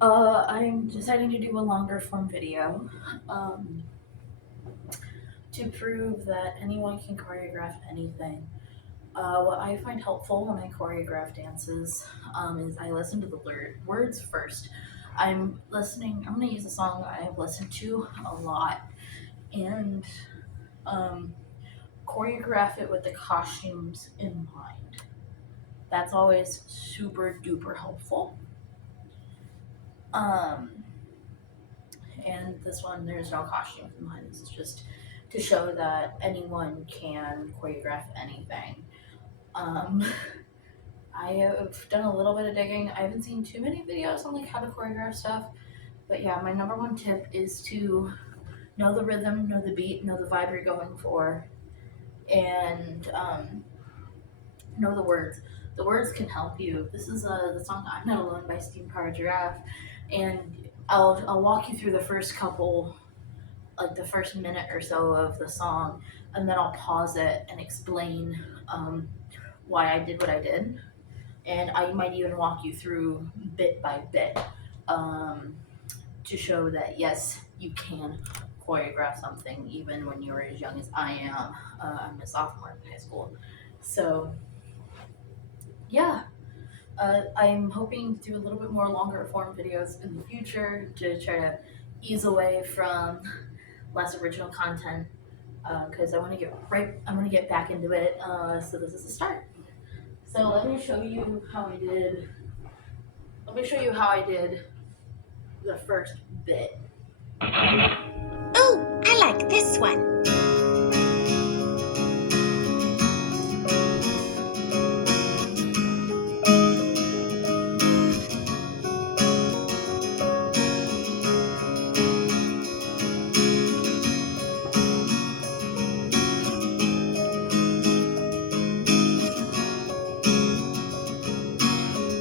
I'm deciding to do a longer form video um, to prove that anyone can choreograph anything. What I find helpful when I choreograph dances is I listen to the words first. I'm going to use a song I've listened to a lot and um, choreograph it with the costumes in mind. That's always super duper helpful. Um, and this one, there's no costume in mind. This is just to show that anyone can choreograph anything. Um, I have done a little bit of digging. I haven't seen too many videos on like how to choreograph stuff, but yeah, my number one tip is to know the rhythm, know the beat, know the vibe you're going for, and know the words. The words can help you. This is the song "I'm Not Alone" by Steam Power Giraffe, and I'll walk you through the first couple, like the first minute or so of the song, and then I'll pause it and explain why I did what I did, and I might even walk you through bit by bit um, to show that yes, you can choreograph something even when you're as young as I am. I'm a sophomore in high school, so yeah. I'm hoping to do a little bit more longer form videos in the future to try to ease away from less original content because I want to get back into it. So this is the start. So let me show you how I did. Let me show you how I did the first bit. Oh, I like this one.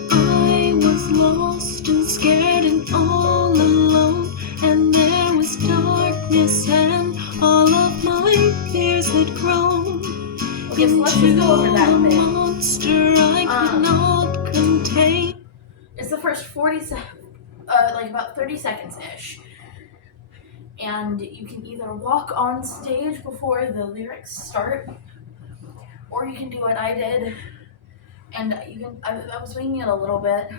I was lost and scared and all alone, and there was darkness, and all of my fears had grown Okay, so let's just go over into that a bit. monster I could not contain. It's the first like about 30 seconds ish. And you can either walk on stage before the lyrics start, or you can do what I did. And I was winging it a little bit.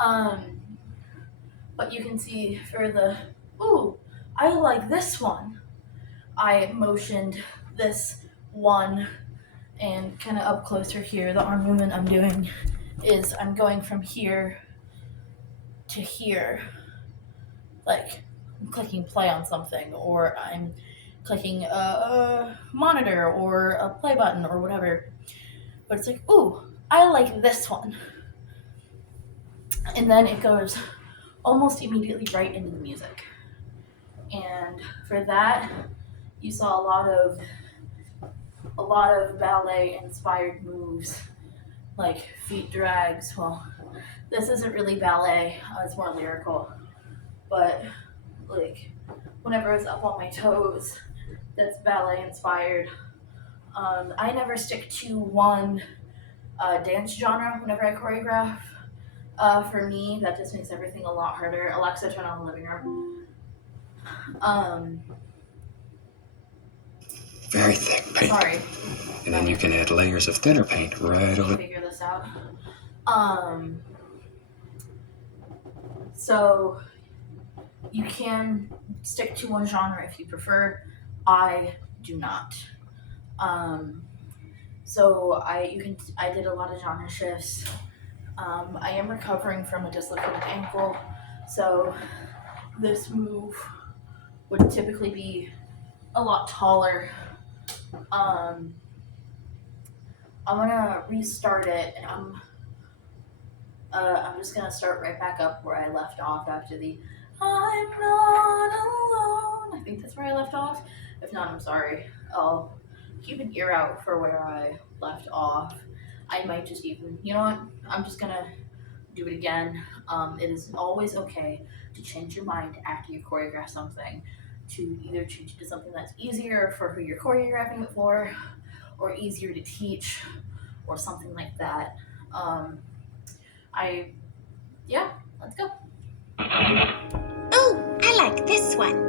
Um, but you can see for the, ooh, I like this one. I motioned this one and kind of up closer here. The arm movement I'm doing is I'm going from here to here, like I'm clicking play on something, or I'm clicking a monitor or a play button or whatever. But it's like, ooh, I like this one. And then it goes almost immediately right into the music. And for that, you saw a lot of ballet inspired moves like feet drags. Well, this isn't really ballet, it's more lyrical. But like whenever I was up on my toes, that's ballet inspired. I never stick to one dance genre whenever I choreograph. For me, that just makes everything a lot harder. Alexa, turn on the living room. Um, Very thick paint. Sorry. And then you can add layers of thinner paint right over. Figure this out. Um, so you can stick to one genre if you prefer. I do not. Um, I did a lot of genre shifts. I am recovering from a dislocated ankle, so this move would typically be a lot taller. Um, I'm gonna restart it, and I'm just gonna start right back up where I left off after the "I'm not alone." I think that's where I left off. If not, I'm sorry. I'll keep an ear out for where I left off. I might just even, you know what? I'm just gonna do it again. It is always okay to change your mind after you choreograph something, to either change it to something that's easier for who you're choreographing it for, or easier to teach, or something like that. Um, I, yeah, let's go. this one.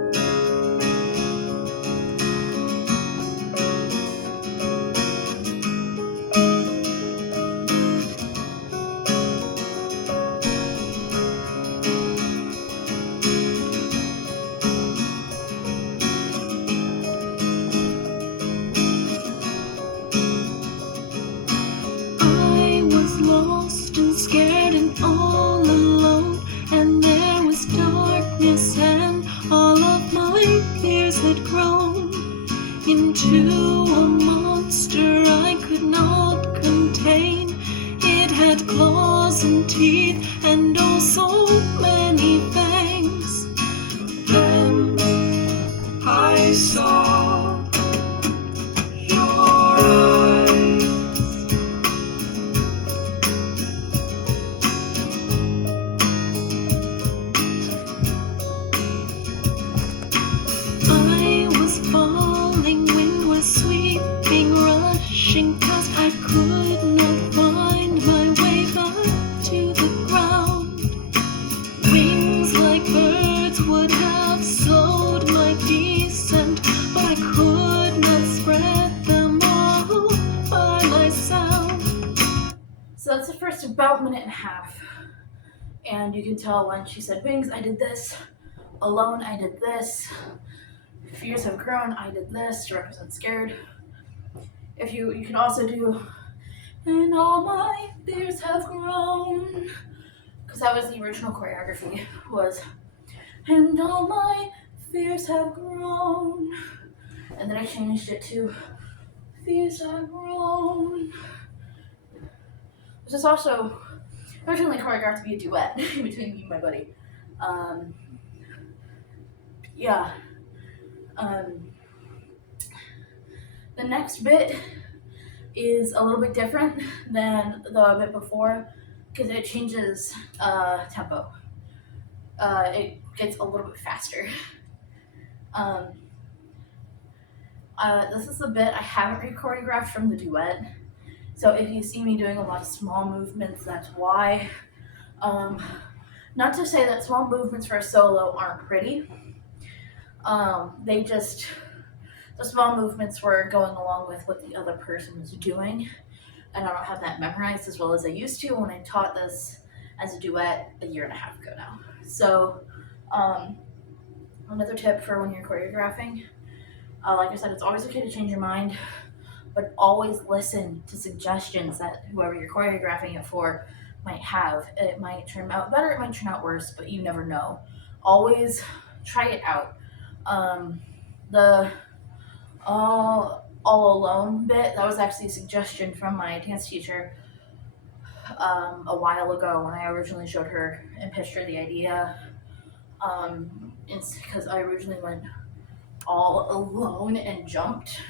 I was lost and scared and all alone, and there was darkness, and all of my fears had grown into a monster I could not contain. It had claws and teeth and oh so many fangs. Then I saw your eyes. I was falling, wind was sweeping, rushing past. I could not find my way back to the ground. Wings like birds would have slowed my descent, but I could not spread them all by myself. So that's the first about minute and a half. And you can tell when she said wings, I did this. Alone, I did this. Fears have grown, I did this to represent scared. If you can also do, and all my fears have grown, because that was the original choreography, was, and all my fears have grown. And then I changed it to, fears have grown. This is also originally choreographed to be a duet between me and my buddy. Yeah. The next bit is a little bit different than the bit before because it changes tempo. It gets a little bit faster. This is the bit I haven't re-choreographed from the duet. So if you see me doing a lot of small movements, that's why. Not to say that small movements for a solo aren't pretty. The small movements were going along with what the other person was doing, and I don't have that memorized as well as I used to when I taught this as a duet a year and a half ago now. So, another tip for when you're choreographing, like I said, it's always okay to change your mind, but always listen to suggestions that whoever you're choreographing it for might have. It might turn out better, it might turn out worse, but you never know. Always try it out. The all alone bit, that was actually a suggestion from my dance teacher a while ago when I originally showed her and pitched her the idea. It's because I originally went all alone and jumped,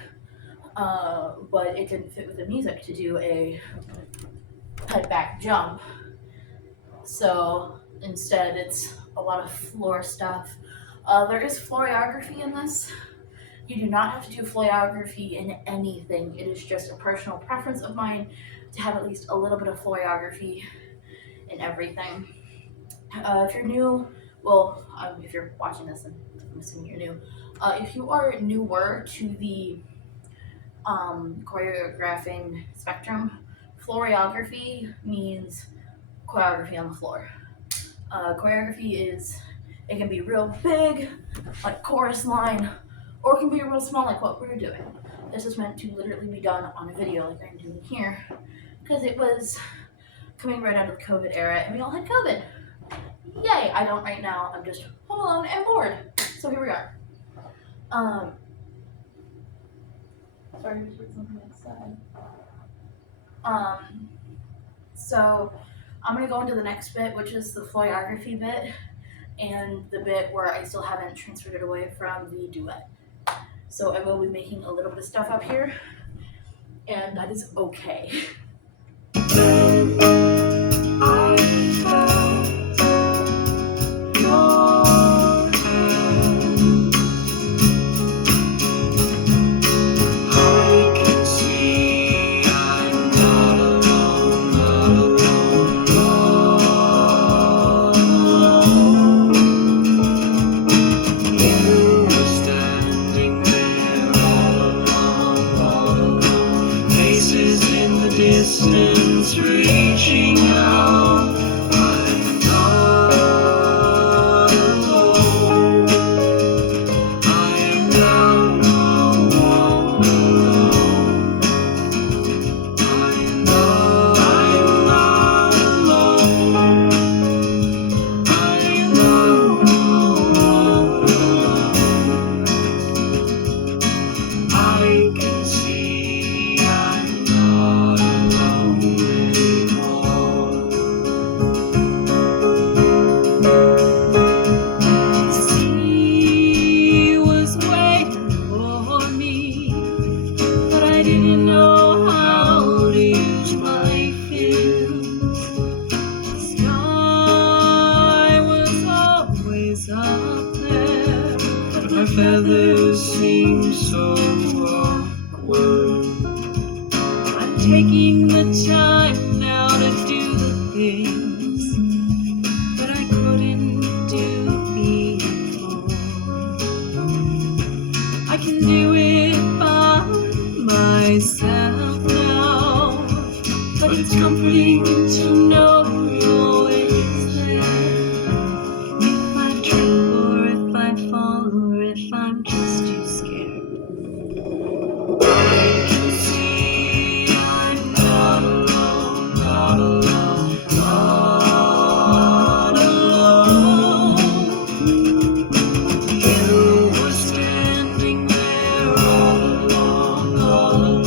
but it didn't fit with the music to do a head back jump. So instead it's a lot of floor stuff. There is choreography in this. You do not have to do choreography in anything. It is just a personal preference of mine to have at least a little bit of choreography in everything. If you're new, well, if you're watching this, and I'm assuming you're new. If you are newer to the choreographing spectrum, choreography means choreography on the floor. Choreography it can be real big, like chorus line, or it can be real small, like what we're doing. This is meant to literally be done on a video like I'm doing here, because it was coming right out of the COVID era, and we all had COVID. Yay, I don't right now, I'm just home alone and bored. So here we are. Sorry, I just heard something outside. So I'm gonna go into the next bit, which is the choreography bit, and the bit where I still haven't transferred it away from the duet. So I will be making a little bit of stuff up here, and that is okay. feathers seem so awkward. I'm taking the time now to do the things that I couldn't do before. I can do it by myself now, but it's comforting to know you're always there. If I trip or if I fall or if I'm just too scared, I can see I'm not alone, not alone, not alone. You were standing there all alone,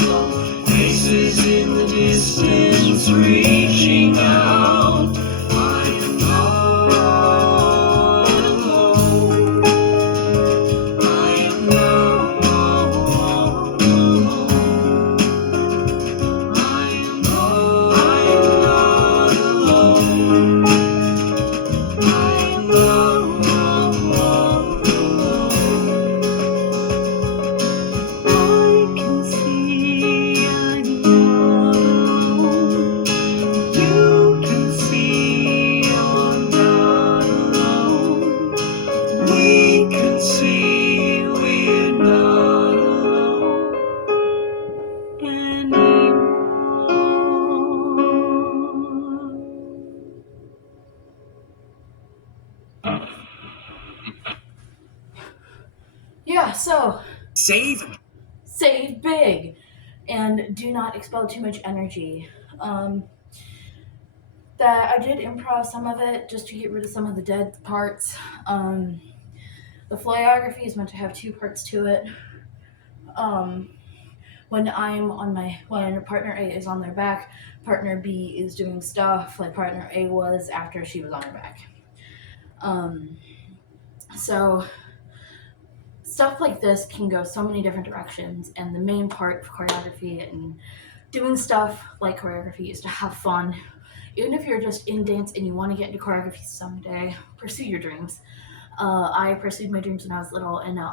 faces in the distance reaching out. I am not alone. I am not alone. I am not alone. I am not alone. I can see I'm not alone. You can see you're not alone. We can see we're not alone anymore. Yeah, so Save save big and do not expel too much energy. That I did improv some of it just to get rid of some of the dead parts. The choreography is meant to have two parts to it. When partner A is on their back, partner B is doing stuff like partner A was after she was on her back. So stuff like this can go so many different directions, and the main part of choreography and doing stuff like choreography is to have fun. Even if you're just in dance and you want to get into choreography someday, pursue your dreams. I pursued my dreams when I was little, and now